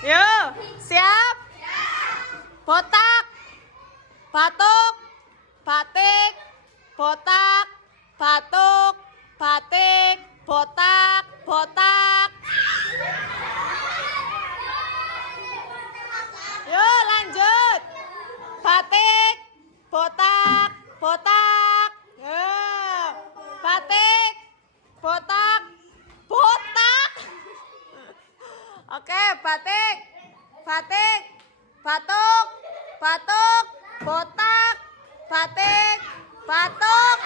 Yuk, siap? Botak, batuk, batik, botak, batuk, batik, botak, botak. Yuk lanjut. Batik, botak, botak. Batik, botak, botak. Oke, batik, batik, batuk, batuk, botak, batik, batuk.